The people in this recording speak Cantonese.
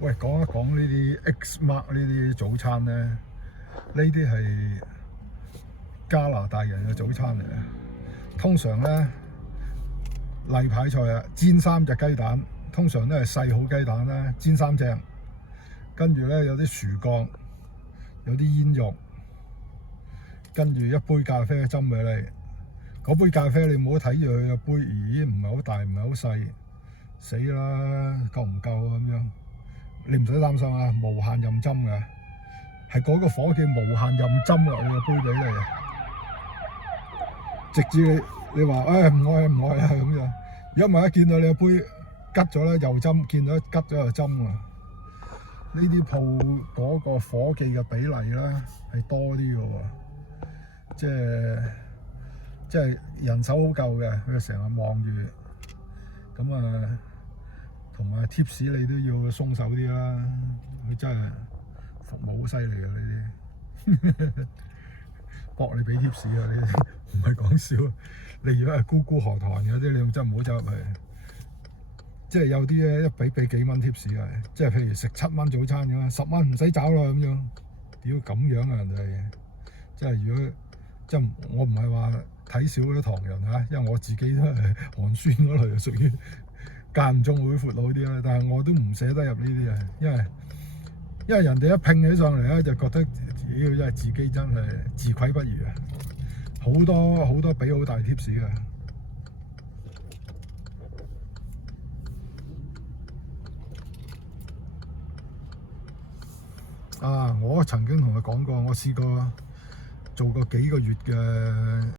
喂，講一講呢啲 X Mark 呢啲早餐咧，呢啲係加拿大人嘅早餐嚟嘅。通常咧例牌菜啊，煎三隻雞蛋，通常都係細好雞蛋啦，煎三隻，跟住咧有啲薯角，有啲煙肉，跟住一杯咖啡斟俾你。嗰杯咖啡你唔好睇住佢嘅杯，咦唔係好大，唔係好細，死啦，夠唔夠啊咁樣？你唔使擔心啊，無限任針嘅，係嗰個火叫無限任斟落個杯俾你，直至你你話唉唔愛唔愛啊咁樣，如果唔係一見到你個杯吉咗咧又針；見到吉咗又針喎。呢啲鋪嗰個伙計嘅比例咧係多啲嘅喎，即係即係人手好夠嘅，佢成日望住。tips 你都要鬆手啲啦，佢真係服務好犀利啊！呢啲搏你俾 tips 啊！唔係講笑，你如果係姑姑荷塘嗰啲，你真唔好走入去。即係有啲咧，一俾俾幾蚊 tips 啊！即係譬如食七蚊早餐咁啊，十蚊唔使找啦咁樣。屌咁樣啊！人哋即係如果即係我唔係話睇少啲唐人嚇，因為我自己都係寒酸嗰類，屬於。間唔中會闊佬啲啦，但係我都唔捨得入呢啲啊，因為因為人哋一拼起上嚟咧，就覺得自己真係自己真係自愧不如啊！好多好多俾好大 tips 嘅。啊！我曾經同佢講過，我試過做過幾個月嘅。